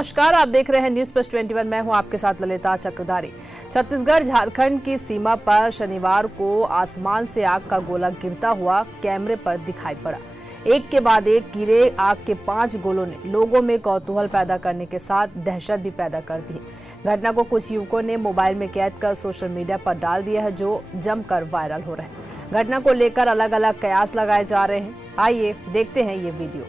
नमस्कार, आप देख रहे हैं न्यूज प्लस 21। मैं हूं आपके साथ ललिता चक्रधारी। छत्तीसगढ़ झारखंड की सीमा पर शनिवार को आसमान से आग का गोला गिरता हुआ कैमरे पर दिखाई पड़ा। एक के बाद एक गिरे आग के 5 गोलों ने लोगों में कौतूहल पैदा करने के साथ दहशत भी पैदा कर दी। घटना को कुछ युवकों ने मोबाइल में कैद कर सोशल मीडिया पर डाल दिया है, जो जमकर वायरल हो रहा है। घटना को लेकर अलग अलग कयास लगाए जा रहे हैं। आइए देखते हैं ये वीडियो।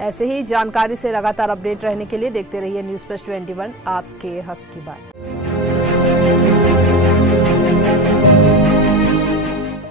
ऐसे ही जानकारी से लगातार अपडेट रहने के लिए देखते रहिए न्यूज प्लस 21, आपके हक की बात।